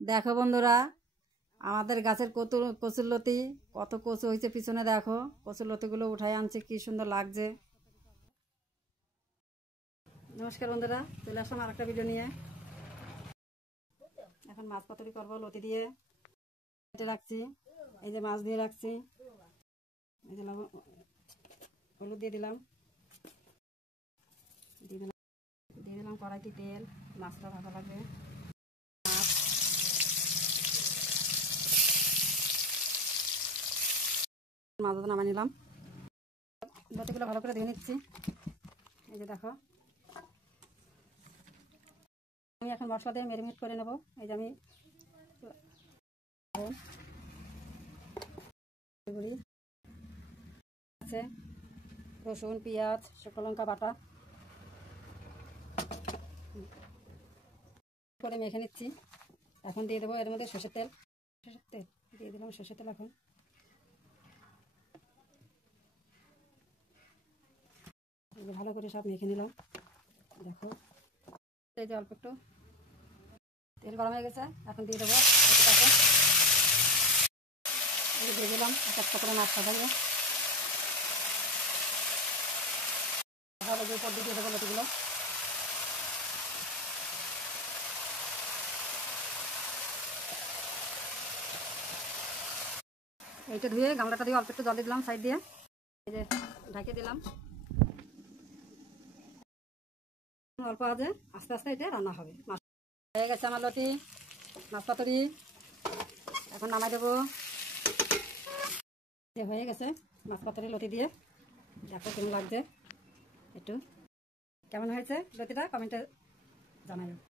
দেখো বন্ধুরা, আমাদের গাছের কচুরলতি কত কচু হয়েছে পিছনে দেখো। কচুরলতিগুলো উঠাই আনছে, কি সুন্দর লাগছে। নমস্কার বন্ধুরা, চলে আসলাম আর একটা ভিডিও নিয়ে। এখন মাছ পাতুরি করবো লতি দিয়ে। কেটে রাখছি, এই যে মাছ দিয়ে রাখছি, এই যে হলুদ দিয়ে দিলাম, দিয়ে দিলাম কড়াইতে তেল। মাছটা ভালো লাগবে। মাছটা নামাই নিলাম, লতিগুলো ভালো করে ধুয়ে নিচ্ছি। এই যে দেখো, আমি এখন মশলা দিয়ে ম্যারিনেট করে নেব। এই যে আমি আছে রসুন, পেঁয়াজ, শুকনো লঙ্কা বাটা করে মেখে নিচ্ছি। এখন দিয়ে দেবো এর মধ্যে সরষের তেল। দিয়ে দিলাম সরষের তেল। এখন ভালো করে সব মেখে নিলাম। দেখো, এই যে অল্প একটু তেল গরম হয়ে গেছে, এখন দিয়ে দেবো দিয়ে দিলাম একটা করে মাছ থাকবে। ভালো করে উপর দিয়ে দেবো লতিগুলো। এইটা ধুয়ে গামলাটা দিয়ে অল্প একটু জল দিয়ে দিলাম সাইড দিয়ে। এই যে ঢাকে দিলাম। অল্প আজে আস্তে আস্তে এটা রান্না হবে। মাছ হয়ে গেছে আমার লতি মাছ পাতুরি। এখন নামাই দেবো। হয়ে গেছে মাছ পাতুরি লতি দিয়ে। দেখো কেমন লাগছে, একটু কেমন হয়েছে লতিটা কমেন্টে জানাই।